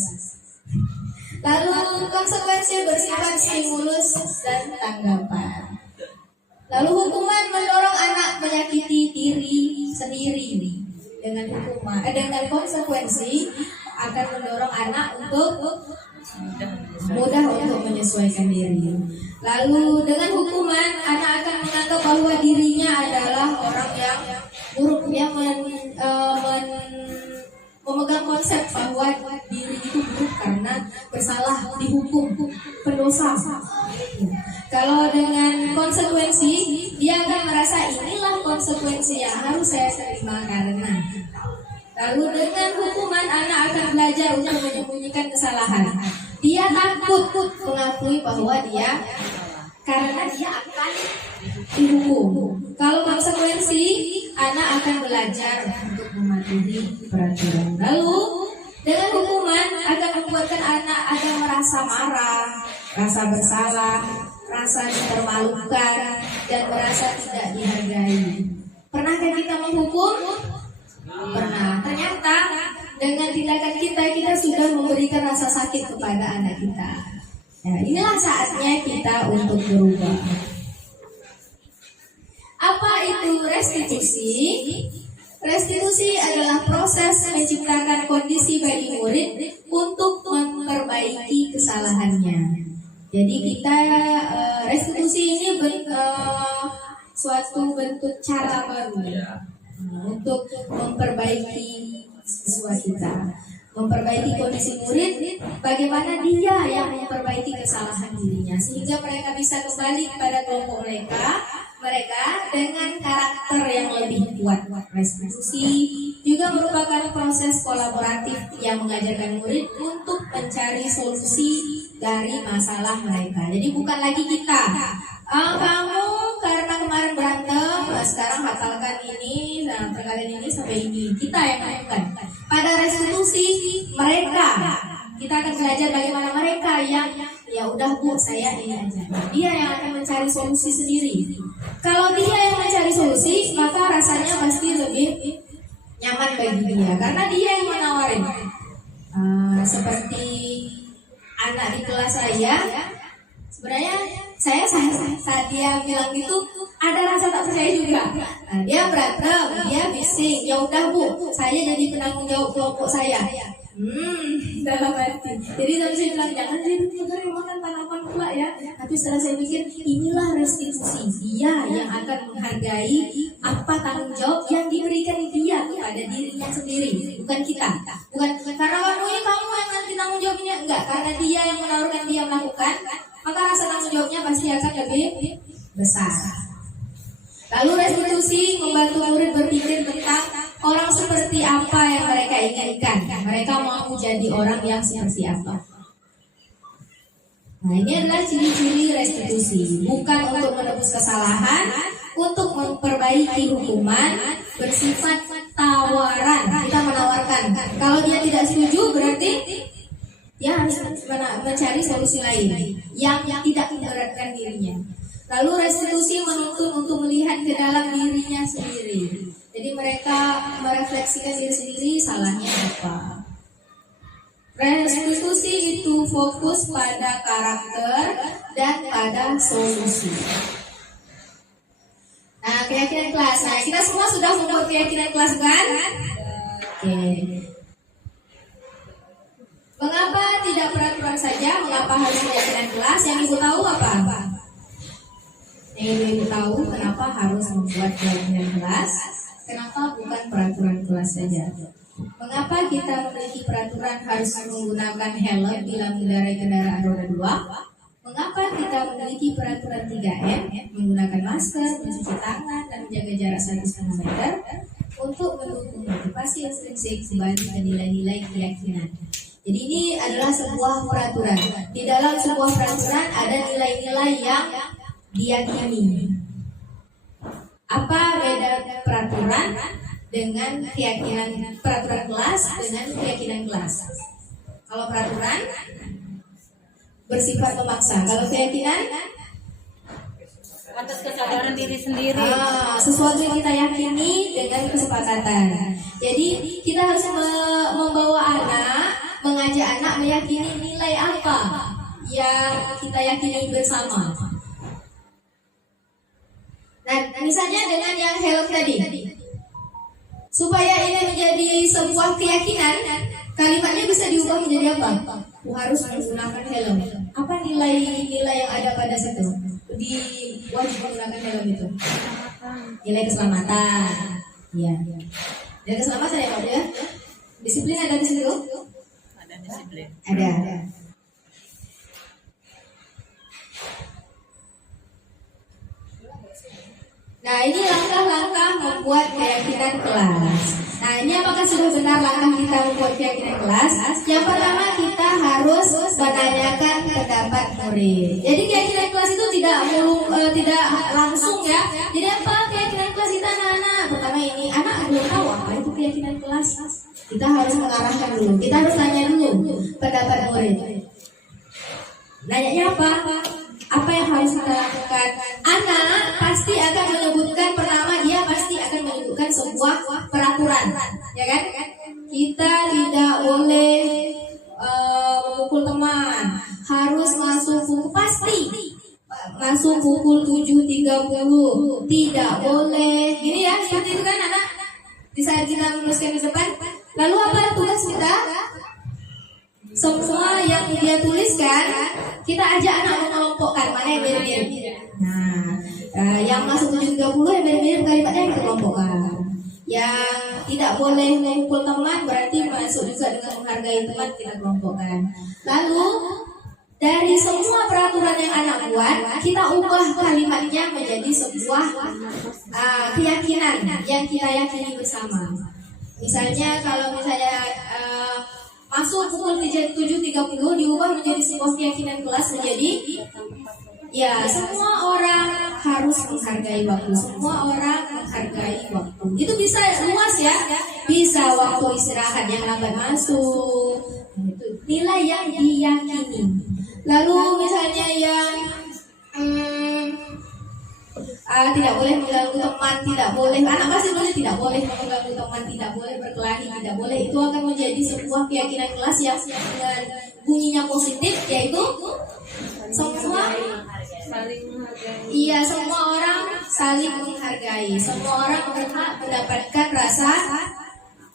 Lalu konsekuensi bersifat stimulus dan tanggapan. Lalu hukuman mendorong anak menyakiti diri sendiri. Dengan konsekuensi akan mendorong anak untuk mudah untuk menyesuaikan diri. Lalu dengan hukuman anak akan menganggap bahwa dirinya adalah orang yang buruk, yang memegang konsep bahwa diri itu buruk karena bersalah, dihukum, pendosa. Kalau dengan konsekuensi, dia akan merasa inilah konsekuensi yang harus saya terima karena. Lalu dengan hukuman anak akan belajar untuk menyembunyikan kesalahan. Dia takut mengakui bahwa dia karena dia akan dihukum. Kalau konsekuensi, anak akan belajar untuk mematuhi peraturan. Lalu dengan hukuman akan membuat menyebabkan anak ada merasa marah, rasa bersalah, rasa dipermalukan, dan merasa tidak dihargai. Pernahkah kita menghukum? Pernah. Ternyata dengan tindakan kita sudah memberikan rasa sakit kepada anak kita. Ya, inilah saatnya kita untuk berubah. Apa itu restitusi? Restitusi adalah proses menciptakan kondisi bagi murid untuk memperbaiki kesalahannya. Jadi kita restitusi ini suatu bentuk cara baru untuk memperbaiki siswa kita, memperbaiki kondisi murid, bagaimana dia yang memperbaiki kesalahan dirinya sehingga mereka bisa kembali kepada kelompok mereka dengan karakter yang lebih kuat. Restitusi juga merupakan proses kolaboratif yang mengajarkan murid untuk mencari solusi dari masalah mereka. Jadi bukan lagi kita, kamu karena kemarin berantem, sekarang hafalkan ini, nah perkalian ini sampai ini. Kita yang melakukan. Pada restitusi mereka, kita akan belajar bagaimana mereka yang ya udah bu, saya ini aja. Dia yang akan mencari solusi sendiri. Kalau dia yang mencari solusi, maka rasanya pasti lebih nyaman bagi dia karena dia yang menawarin. Seperti anak di kelas saya, sebenarnya saya saat dia bilang gitu ada rasa tak percaya juga. Nah, dia berantem, dia bising. Ya udah bu, saya jadi penanggung jawab kelompok saya. Dalam hati. Jadi tadi saya bilang jangan jadi yang makan tanaman pula ya. Tapi setelah saya pikir inilah restitusi. Dia yang akan menghargai apa tanggung jawab yang diberikan dia kepada dirinya sendiri, bukan kita. Bukan karena ini kamu yang nanti tanggung jawabnya, enggak. Karena dia yang menawarkan, dia melakukan, maka rasa tanggung jawabnya pasti akan lebih besar. Lalu restitusi membantu murid berpikir tentang orang seperti apa yang mereka inginkan. Mereka mau jadi orang yang seperti apa. Nah, ini adalah ciri-ciri restitusi. Bukan untuk menebus kesalahan, untuk memperbaiki hukuman, bersifat tawaran. Kita menawarkan. Kalau dia tidak setuju, berarti dia harus mencari solusi lain yang tidak memberatkan dirinya. Lalu restitusi menuntun untuk melihat ke dalam dirinya sendiri. Jadi mereka merefleksikan diri sendiri, salahnya apa. Restitusi itu fokus pada karakter dan pada solusi. Nah, keyakinan kelas. Nah, kita semua sudah membuat keyakinan kelas kan? Oke. Mengapa tidak peraturan saja? Mengapa harus keyakinan kelas? Yang ibu tahu apa? Yang ibu tahu kenapa harus membuat keyakinan kelas? Kenapa bukan peraturan kelas saja? Mengapa kita memiliki peraturan harus menggunakan helm bila mengendarai kendaraan roda 2? Mengapa kita memiliki peraturan 3M, menggunakan masker, mencuci tangan, dan menjaga jarak 1,5 meter untuk mendukung motivasi intrinsik sebagai nilai-nilai keyakinan? Jadi ini adalah sebuah peraturan. Di dalam sebuah peraturan ada nilai-nilai yang diyakini. Apa beda peraturan dengan keyakinan, peraturan kelas dengan keyakinan kelas? Kalau peraturan bersifat memaksa, kalau keyakinan atas kesadaran diri sendiri. Sesuatu yang kita yakini dengan kesepakatan. Jadi kita harus membawa anak, mengajak anak meyakini nilai apa yang kita yakini bersama. Nah, misalnya dengan yang helm tadi, supaya ini menjadi sebuah keyakinan, kalimatnya bisa diubah menjadi apa? Harus menggunakan helm. Apa nilai-nilai yang ada pada situ? Di wajib menggunakan helm itu? Nilai keselamatan. Iya. Nilai keselamatan ya Pak ya? Disiplin ada di situ? Ada disiplin. Ada. Nah, ini langkah-langkah membuat keyakinan kelas. Nah, ini apakah sudah benar langkah kita membuat keyakinan kelas? Yang pertama, kita harus menanyakan pendapat murid. Jadi keyakinan kelas itu tidak langsung ya. Jadi apa keyakinan kelas kita anak-anak? Pertama ini, anak belum tahu apa itu keyakinan kelas. Kita harus mengarahkan dulu. Kita harus tanya dulu pendapat murid. Nanyanya apa? Apa yang harus kita lakukan? Anak pasti akan menyebutkan, pertama dia pasti akan menyebutkan sebuah peraturan, ya kan? Kita tidak boleh memukul teman, harus masuk pukul pasti. Masuk pukul 7.30, tidak boleh. Gini ya, seperti itu kan anak? Di saat kita menuliskan di depan, lalu apa tugas kita? Semua yang dia tuliskan, kita ajak anak mengelompokkan mana yang mirip-mirip. Nah, yang masuk 7.30 yang mirip-mirip kalimatnya kita kelompokkan. Yang tidak boleh memukul teman berarti masuk juga dengan menghargai teman, kita kelompokkan. Lalu dari semua peraturan yang anak buat, kita ubah kalimatnya menjadi sebuah keyakinan yang kita yakini bersama. Misalnya kalau masuk pukul 7.30 diubah menjadi sebuah keyakinan kelas menjadi ya semua orang harus menghargai waktu, semua orang menghargai waktu. Itu bisa luas ya, bisa waktu istirahat yang lambat masuk, itu nilai yang diyakini. Lalu misalnya yang tidak boleh mengganggu teman, tidak boleh, anak pasti boleh tidak boleh mengganggu teman, tidak boleh berkelahi, tidak boleh. Itu akan menjadi sebuah keyakinan kelas yang dengan bunyinya positif, yaitu semua semua orang saling menghargai, semua orang berhak mendapatkan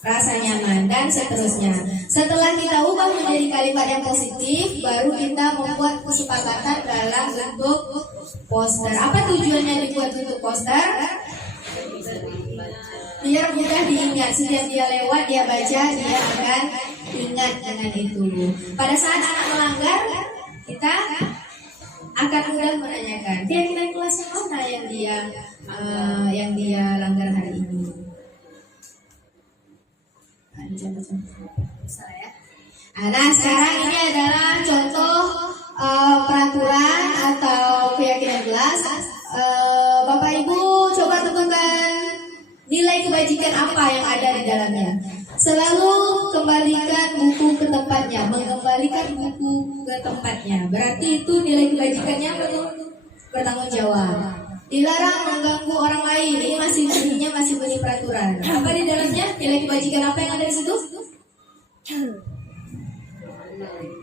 rasa nyaman dan seterusnya. Setelah kita ubah menjadi kalimat yang positif, baru kita membuat kesepakatan dalam bentuk poster. Apa tujuannya dibuat bentuk poster? Biar mudah diingat. Setiap dia lewat, dia baca, dia akan ingat dengan itu. Pada saat anak melanggar, kita akan mudah menanyakan keyakinan kelasnya mana yang dia langgar hari ini. Nah, sekarang ini adalah contoh peraturan atau keyakinan kelas. Bapak Ibu coba tentukan nilai kebajikan apa yang ada di dalamnya. Selalu kembalikan buku ke tempatnya, mengembalikan buku ke tempatnya. Berarti itu nilai kebajikannya bertanggung jawab. Dilarang mengganggu orang lain. Ini masih bunyi peraturan. Apa di dalamnya? Nilai kebajikan apa yang ada di situ?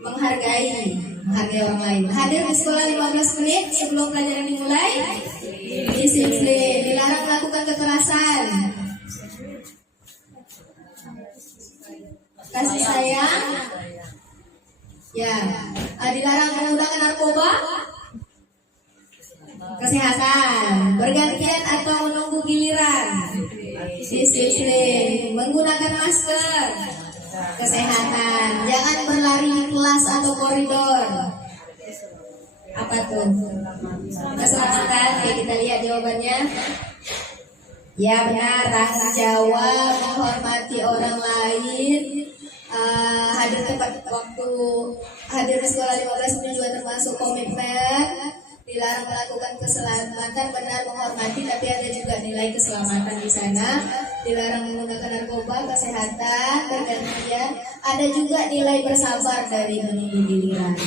Menghargai orang lain. Hadir di sekolah 15 menit sebelum pelajaran dimulai. Disiplin. Dilarang melakukan kekerasan. Kasih sayang. Ya. Dilarang menggunakan narkoba. Kesehatan. Bergantian atau menunggu giliran. Disiplin. Menggunakan masker. Kesehatan. Jangan berlari di kelas atau koridor. Apa tuh? Keselamatan. Oke, kita lihat jawabannya. Ya benar, tanggung jawab, menghormati orang lain, hadir tepat waktu, hadir di sekolah 15 menit juga termasuk komitmen. Dilarang melakukan keselamatan, benar menghormati, tapi ada juga nilai keselamatan di sana. Dilarang menggunakan narkoba, kesehatan, bergantian. Ada juga nilai bersabar dari menunggu giliran.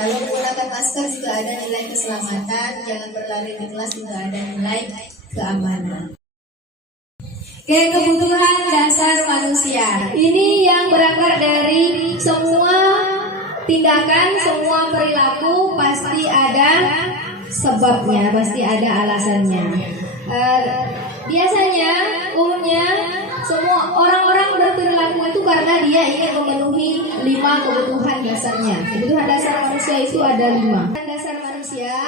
Lalu menggunakan masker juga ada nilai keselamatan. Jangan berlari di kelas juga ada nilai keamanan. Kebutuhan dasar manusia. Ini yang berakar dari semua tindakan, semua perilaku pasti ada sebabnya, pasti ada alasannya. Biasanya, umumnya semua orang-orang berperilaku itu karena dia ingin memenuhi 5 kebutuhan dasarnya. Kebutuhan dasar manusia itu ada 5. Kebutuhan dasar manusia,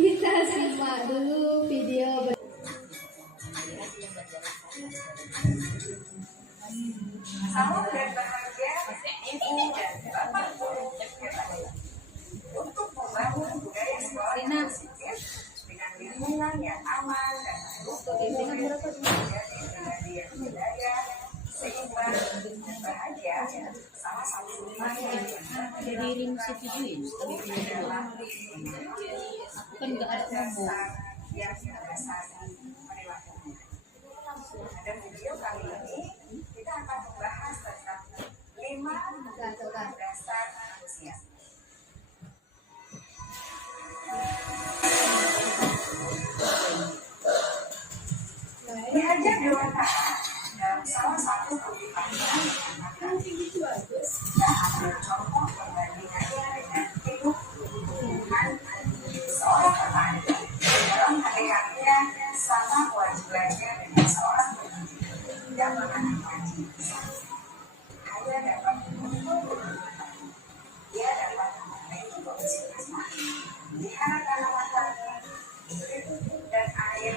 kita simak dulu video. Salam dan bahagia ini dan 80 untuk membangun budaya sekolah yang positif dengan lingkungan yang aman dan menjadi pribadi yang berdaya, seimbang dan bahagia. Salah satu upaya Jadi ring video tapi adalah aku kan nggak ada nomor. yang mendasari perilaku. Pada video kali ini kita akan membahas lebih panjang, maka kita ambil contoh perbandingannya dengan hidup hubungan seorang remaja. Dalam hakikatnya sama kewajibannya dengan seorang pendidik yang mengenal wajib. Dia dapat menuntut, dia dapat memenuhi kewajiban. Lihat tanaman-tanaman, beri pupuk dan air,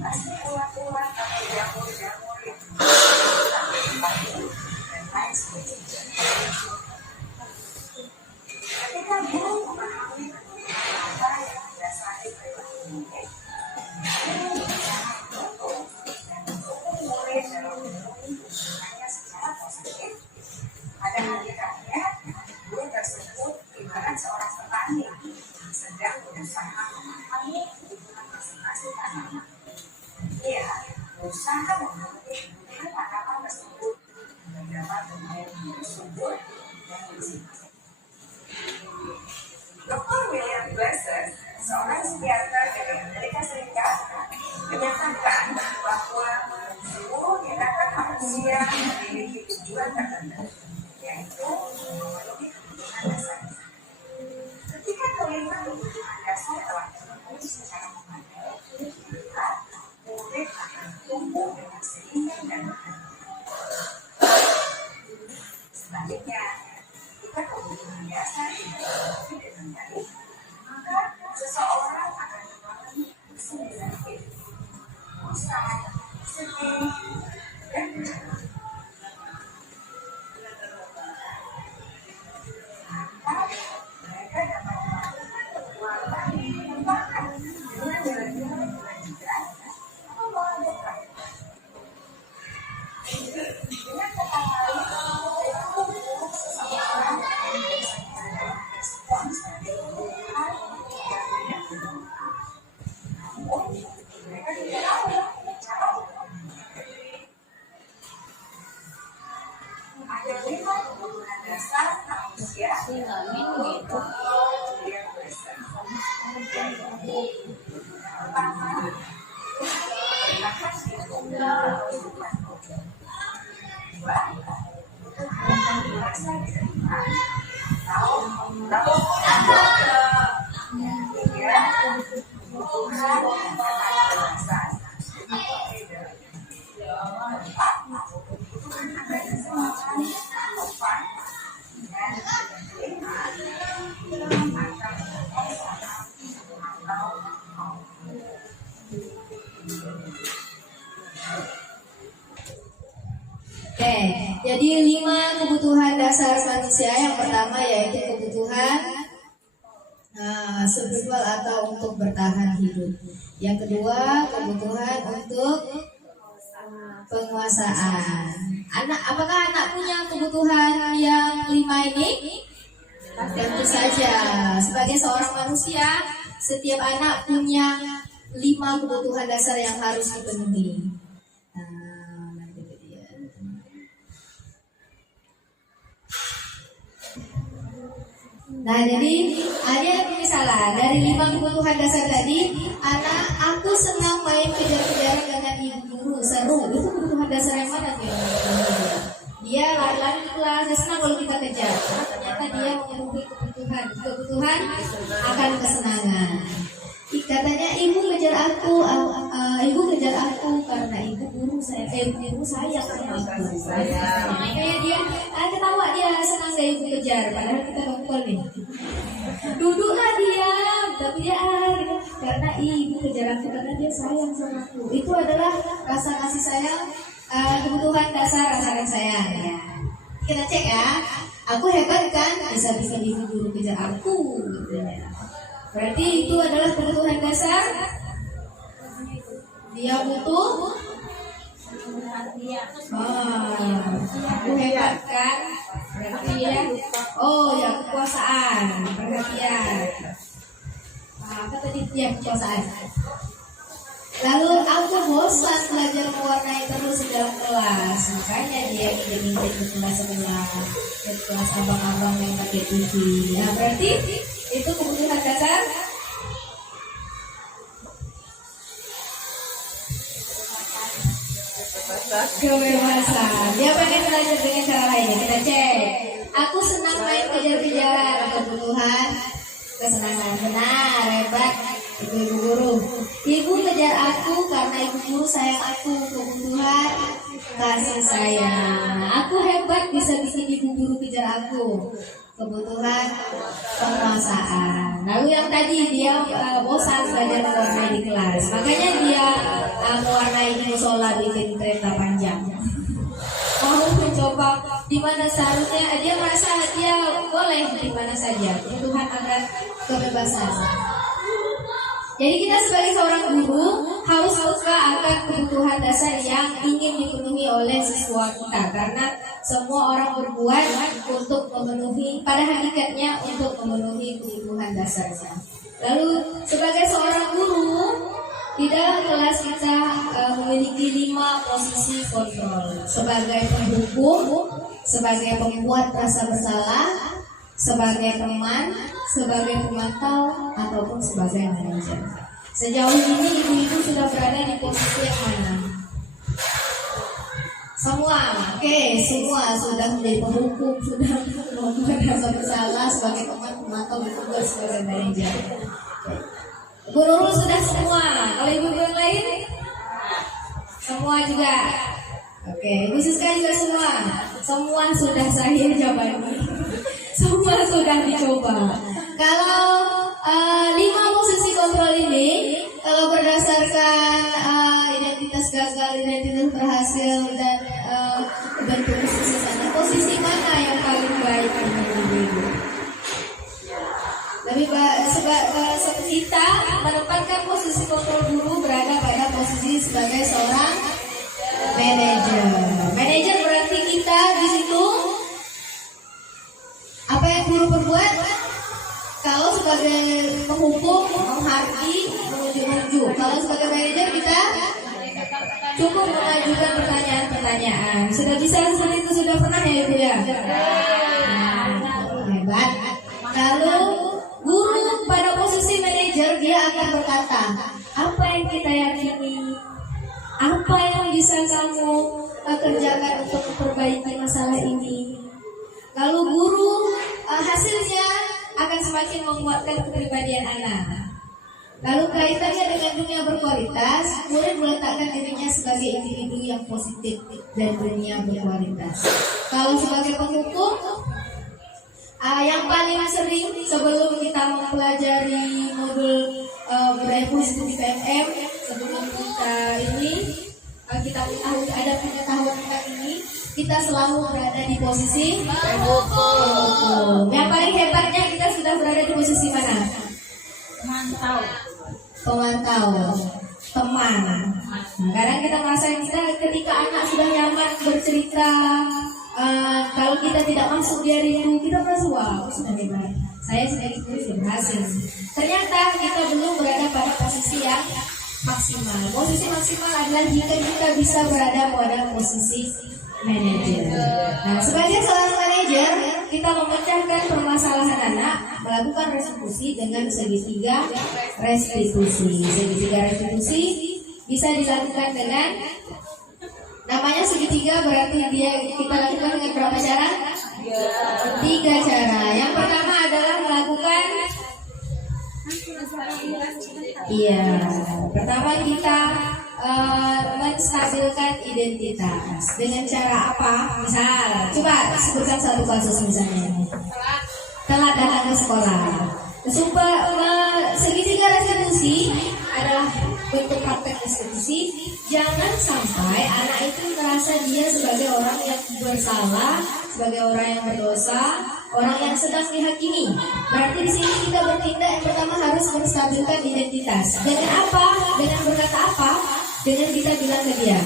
kasih ulat-ulat atau jamur-jamur yang dan lain sebagainya. Ketika guru memahami apa yang mendasari perilaku murid, guru berusaha mendukung dan mendukung murid dalam memenuhi hubungannya secara positif. Pada hakikatnya, guru tersebut ibarat seorang petani sedang berusaha memahami kebutuhan masing-masing tanaman. Ia berusaha memenuhi kebutuhan tanaman tersebut agar dapat tumbuh subur dan bersih. Dr. William Glasser, seorang psikiater dari Amerika Serikat, menyatakan bahwa seluruh tindakan manusia memiliki tujuan tertentu, yaitu memenuhi kebutuhan dasar. Ketika kelima kebutuhan dasar telah terpenuhi secara memadai, maka murid akan tumbuh dengan seimbang dan bahagia. Sebaliknya, jika kebutuhan dasar tidak terpenuhi dengan baik, maka seseorang akan mengalami kesulitan hidup, bosan, sedih, dan kecewa. Maka mereka dapat melakukan perbuatan yang menyenangkan dengan jalan-jalan kelanjutan atau mengadakan. Dengan kata lain, seseorang biasanya respon sebagai kebutuhan yang tidak berguna. Namun, mereka tidak tahu cara ada 5 kebutuhan dasar manusia menurut William Glasser. Pertama, bertahan hidup dalam kehidupan umum. Kedua, kebutuhan merasa diterima atau keluarga. Yang ketiga, kebutuhan kebebasan atau freedom. Keempat, kebutuhan agar seseorang atau fun. Dan yang kelima, kebutuhan agar berusaha atau mau. Oke, jadi 5 kebutuhan dasar manusia. Yang pertama yaitu kebutuhan survival atau untuk bertahan hidup. Yang kedua, kebutuhan untuk penguasaan. Apakah anak punya kebutuhan yang 5 ini? Tentu saja. Sebagai seorang manusia, setiap anak punya 5 kebutuhan dasar yang harus dipenuhi. Nah, jadi ada misalnya dari 5 kebutuhan dasar tadi, aku senang main kejar-kejaran dengan ibu guru, seru. Itu kebutuhan dasar yang mana dia? Dia lari-lari di kelas, dia senang kalau kita kejar. Ternyata dia memenuhi kebutuhan akan kesenangan. Katanya ibu kejar aku karena ibu guru sayang sama aku. Kayak dia ketawa, dia senang saya ibu kejar, padahal kita dongkol nih. Duduklah dia, tapi dia karena ibu kejar aku karena dia sayang sama aku. Itu adalah rasa kasih sayang, kebutuhan dasar rasa kasih sayang. Ya. Kita cek ya, aku hebat kan, bisa bikin ibu guru kejar aku. Gitu ya. Berarti itu adalah kebutuhan dasar. Dia butuh aku hebat kan, berarti dia kekuasaan, perhatian. Apa tadi dia kekuasaan? Lalu aku bosan belajar mewarnai terus di dalam kelas, makanya dia minta ke kelas sebelah, ke kelas abang-abang yang pakai TV. Nah, berarti itu kebutuhan dasar. Kebebasan. Dia pengen belajar dengan cara lain. Kita cek. Aku senang main kejar-kejaran. Kebutuhan, kesenangan. Benar, hebat. Ibu guru. Ibu kejar aku karena ibu guru sayang aku. Kebutuhan, kasih sayang. Aku hebat bisa bikin ibu guru kejar aku. Kebutuhan, penguasaan. Lalu yang tadi dia bosan belajar mewarnai di kelas, makanya dia mewarnai di musola, bikin kereta panjang. Mau mencoba di mana seharusnya dia merasa dia boleh di mana saja. Kebutuhan akan kebebasan. Jadi kita sebagai seorang guru harus suka akan kebutuhan dasar yang ingin dipenuhi oleh siswa kita, karena semua orang berbuat untuk memenuhi, pada hakikatnya untuk memenuhi kebutuhan dasarnya. Lalu sebagai seorang guru di dalam kelas kita memiliki 5 posisi kontrol: sebagai penghukum, sebagai pembuat rasa bersalah, sebagai teman, sebagai pemantau, ataupun sebagai manajer. Sejauh ini ibu-ibu sudah berada di posisi yang mana? Semua, oke, semua sudah menjadi penghukum, sudah membuat rasa bersalah, sebagai teman, pemantau, juga sebagai manajer. Bu Nurul sudah semua. Kalau ibu yang lain? Semua juga. Oke, Bu Siska juga semua. Semua sudah saya jawabnya. Semua sudah dicoba. Kalau 5 posisi kontrol ini, kalau berdasarkan identitas gagal, identitas berhasil, dan bentuk kesuksesan, posisi mana yang paling baik menurut ibu? Lebih kita menempatkan posisi kontrol guru berada pada posisi sebagai seorang manajer. Manajer berarti kita di situ apa yang guru perbuat. Kalau sebagai penghukum, menghargai, menunjuk-nunjuk. Kalau sebagai manajer kita cukup mengajukan pertanyaan-pertanyaan. Sudah bisa seperti itu, sudah pernah ya ibu ya? Hebat. Lalu guru pada posisi manajer dia akan berkata, apa yang kita yakini, apa yang bisa kamu kerjakan untuk memperbaiki masalah ini. Lalu guru hasilnya akan semakin menguatkan kepribadian anak. Lalu kaitannya dengan dunia berkualitas, murid meletakkan dirinya sebagai individu yang positif dan dunia berkualitas. Kalau sebagai penghukum, yang paling sering sebelum kita mempelajari modul budaya positif di PMM, sebelum kita kita ada pengetahuan tentang ini, kita selalu berada di posisi penghukum. Yang paling hebatnya kita sudah berada di posisi mana? Pemantau, teman. Kadang kita merasa ketika anak sudah nyaman bercerita, kalau kita tidak masuk dia rindu, kita merasa wow, sudah hebat. Saya sudah berhasil. Ternyata kita belum berada pada posisi yang maksimal. Posisi maksimal adalah jika kita bisa berada pada posisi manajer. Nah, sebagai seorang manajer, kita memecahkan permasalahan anak, melakukan restitusi dengan segitiga restitusi. Segitiga restitusi bisa dilakukan dengan namanya segitiga, berarti kita lakukan dengan berapa cara? 3 cara. Yang pertama adalah melakukan pertama kita menstabilkan identitas. Dengan cara apa? Misal, coba sebutkan satu kasus misalnya. Telat datang ke sekolah. Segitiga restitusi adalah bentuk praktek restitusi. Jangan sampai anak itu merasa dia sebagai orang yang bersalah, sebagai orang yang berdosa, orang yang sedang dihakimi. Berarti di sini kita bertindak yang pertama harus menstabilkan identitas. Dengan apa? Dengan berkata apa? Dengan kita bilang ke dia.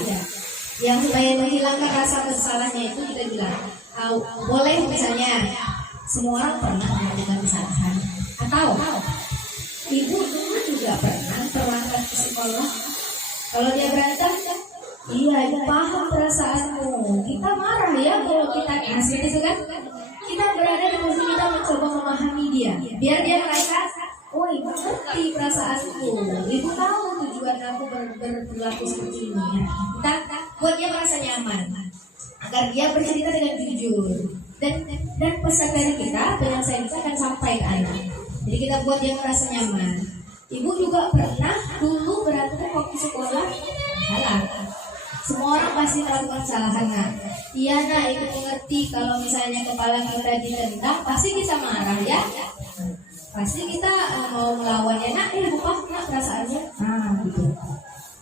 Yang supaya menghilangkan rasa bersalahnya itu kita bilang, boleh misalnya, semua orang pernah melakukan kesalahan. Atau ibu dulu juga pernah terlambat ke sekolah. Kalau dia berantem, iya ibu paham perasaanmu. Kita marah ya kalau kita kasih itu kan. Kita berada di posisi kita mencoba memahami dia, biar dia merasa, oh ibu ngerti perasaanku, ibu tahu tujuan aku berlaku seperti ini. Ya. Kita buat dia merasa ya bercerita dengan jujur. Dan pesan dari kita, penyelesaian kita akan sampai ke anak. Jadi kita buat dia merasa nyaman. Ibu juga pernah dulu berantem waktu sekolah, salah. Semua orang pasti melakukan kesalahan, nak. Iya, nak, ibu mengerti kalau misalnya kepala kita ditendang, pasti kita marah, ya. Pasti kita mau melawannya, nak. Bukan, nak, perasaannya. Gitu.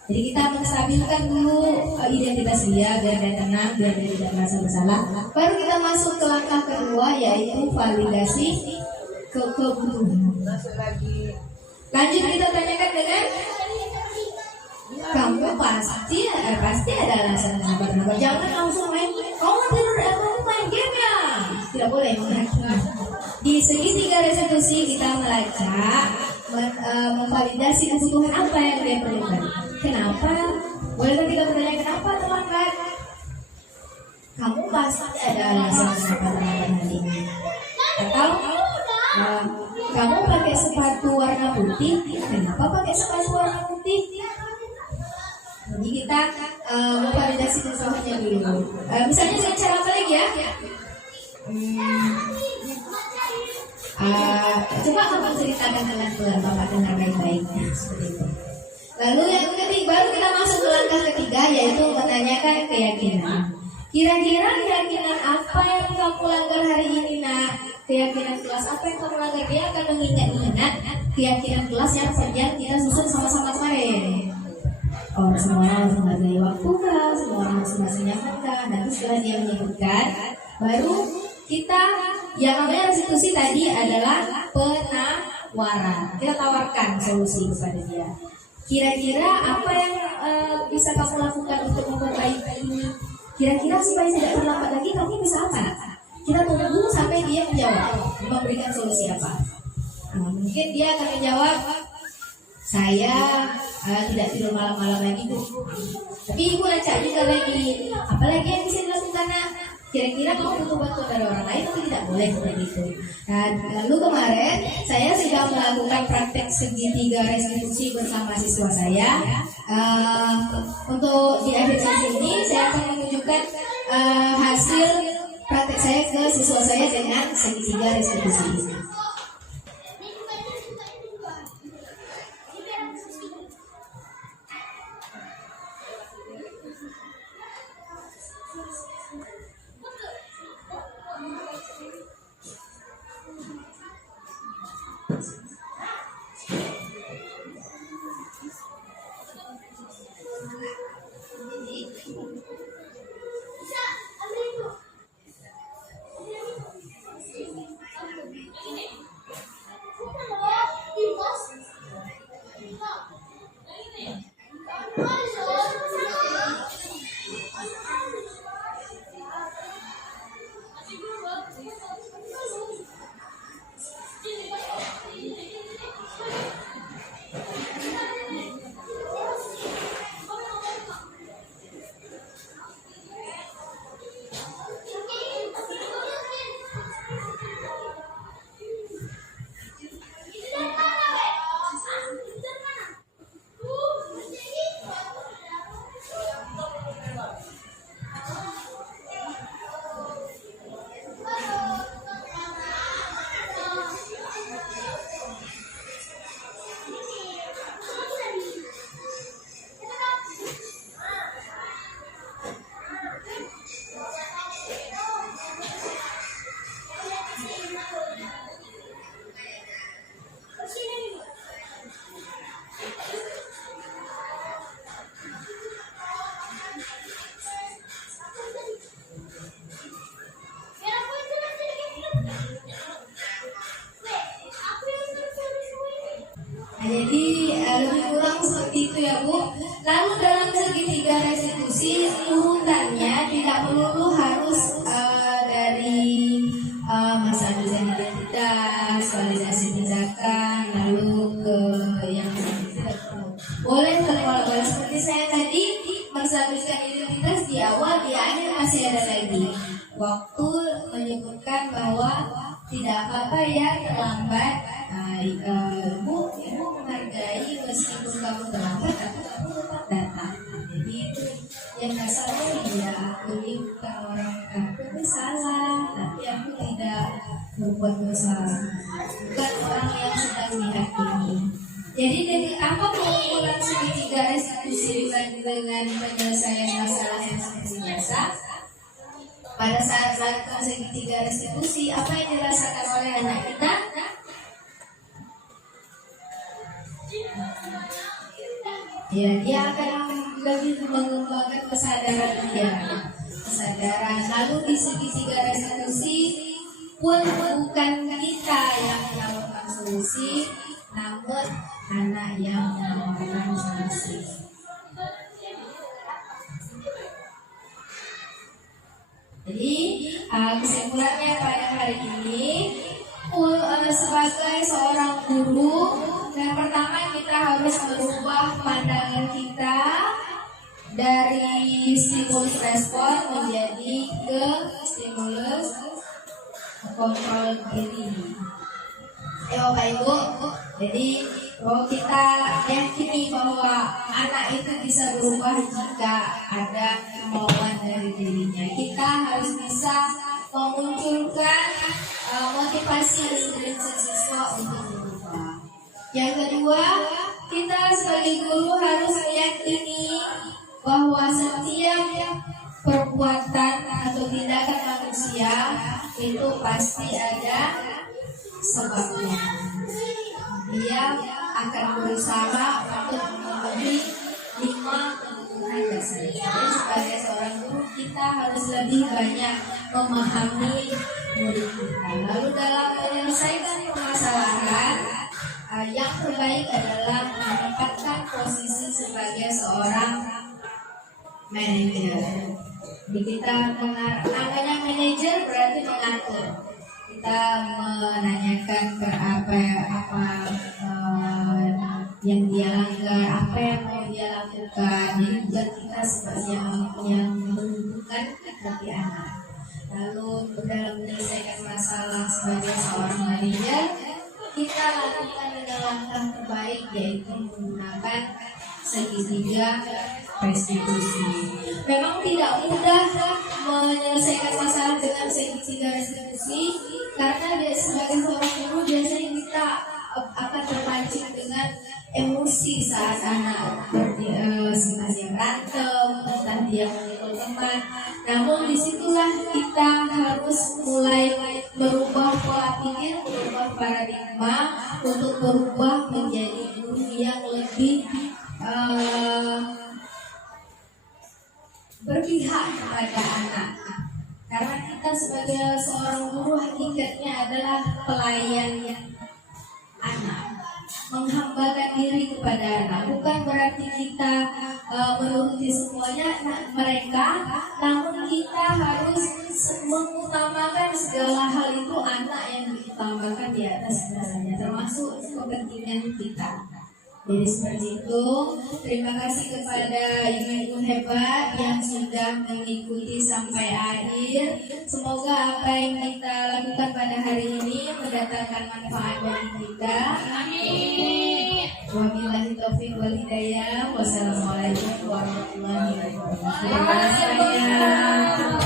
Jadi kita menstabilkan dulu identitas dia biar dia tenang, biar dia tidak merasa bersalah. Baru kita masuk ke langkah kedua, yaitu validasi kebutuhan. Lanjut kita tanyakan dengan kamu pasti ada alasan kenapa. Jangan langsung main. Kamu tidur kamu main game ya? Tidak boleh menghakimi. Di segitiga restitusi kita melacak, memvalidasi kebutuhan apa yang dia perlukan. Kenapa? Boleh kita bertanya kenapa terlambat? Kamu pasti ada alasan kenapa terlambat hari ini. Atau kamu pakai sepatu warna putih. Kenapa pakai sepatu warna putih? Jadi kita memvalidasi kebutuhannya dulu. Misalnya dengan cara apa lagi ya? Coba kamu ceritakan pelan-pelan, Bapak dengar baik-baik. Seperti itu. Lalu yang ketiga, baru kita masuk ke langkah ketiga, yaitu menanyakan keyakinan. Kira-kira keyakinan apa yang kamu langgar hari ini, nak? Keyakinan kelas apa yang kamu langgar? Dia akan mengingat keyakinan kelas yang kita susun sama-sama kemarin. Semua orang harus menghargai waktu kah? Semua orang harus merasa nyaman kah? Nanti setelah dia menyebutkan, baru kita yang namanya restitusi tadi adalah penawaran. Kita tawarkan solusi kepada dia. Kira-kira apa yang bisa kamu lakukan untuk memperbaiki ini? Kira-kira supaya tidak terlambat lagi kamu bisa apa? Kita tunggu sampai dia menjawab, memberikan solusi apa. Mungkin dia akan menjawab, saya tidak tidur malam-malam lagi, Bu. Tapi ibu lancar juga lagi. Apalagi yang bisa dilakukan, nak? Kira-kira kamu butuh bantuan dari orang lain atau tidak boleh seperti itu. Dan lalu kemarin saya sudah melakukan praktek segitiga restitusi bersama siswa saya. Untuk di akhir sesi ini saya akan menunjukkan hasil praktek saya ke siswa saya dengan segitiga restitusi ini. Jadi lebih kurang seperti itu ya, Bu. Lalu dalam segitiga restitusi urutannya tidak melulu harus dari masa desain identitas, validasi tindakan, lalu ke yang tidak perlu. Boleh boleh seperti saya tadi menstatuskan identitas di awal, di akhir masih ada lagi waktu menyebutkan bahwa tidak apa-apa ya terlambat. Bu menghargai meskipun kamu terlambat, tapi kamu tetap datang. Jadi itu yang kasarnya ya, ini bukan orang berbuat dosa, bukan orang yang sedang dihakimi. Jadi dari apa keunggulan segitiga restitusi dibanding dengan penyelesaian masalah yang seperti biasa? Pada saat melakukan segitiga restitusi, apa yang dirasakan oleh anak kita? Ya, dia akan lebih mengembangkan kesadaran dia, kesadaran. Lalu di segitiga restitusi pun bukan kita yang menawarkan solusi, namun anak yang menawarkan solusi. Jadi kesimpulannya pada hari ini, sebagai seorang guru, yang pertama kita harus merubah pandangan kita dari stimulus respon menjadi ke stimulus kontrol diri. Bapak Ibu, jadi kita yakini bahwa anak itu bisa berubah jika ada kemauan dari dirinya. Kita harus bisa memunculkan motivasi intrinsik siswa untuk berubah. Yang kedua, kita sebagai guru harus meyakini bahwa setiap perbuatan atau tindakan manusia itu pasti ada sebabnya. Dia akan berusaha untuk memenuhi 5 kebutuhan dasar. Jadi sebagai seorang guru kita harus lebih banyak memahami murid kita. Lalu dalam menyelesaikan permasalahan, yang terbaik adalah menempatkan posisi sebagai seorang manajer. Jadi kita namanya manajer berarti mengatur. Kita menanyakan ke apa yang dia langgar, apa yang mau dia lakukan. Jadi bukan kita sebagai yang menentukan hati anak. Lalu dalam menyelesaikan masalah sebagai seorang manajer, kita lakukan dengan langkah terbaik, yaitu menggunakan segitiga restitusi. Memang tidak mudah menyelesaikan masalah dengan segitiga restitusi, karena sebagai seorang guru biasanya kita akan terpancing dengan emosi saat anak entah dia berantem, entah dia memukul teman. Namun disitulah kita harus mulai merubah pola pikir, merubah paradigma untuk berubah menjadi guru yang lebih berpihak kepada anak. Karena kita sebagai seorang guru hakikatnya adalah pelayan anak, menghambakan diri kepada anak. Bukan berarti kita menuruti semuanya mereka, namun kita harus mengutamakan segala hal itu, anak yang diutamakan di atas segalanya, termasuk kepentingan kita. Jadi seperti itu. Terima kasih kepada ibu-ibu hebat yang sudah mengikuti sampai akhir. Semoga apa yang kita lakukan pada hari ini mendatangkan manfaat bagi kita. Amin. Wabillahi taufiq wal hidayah. Wassalamualaikum warahmatullahi wabarakatuh.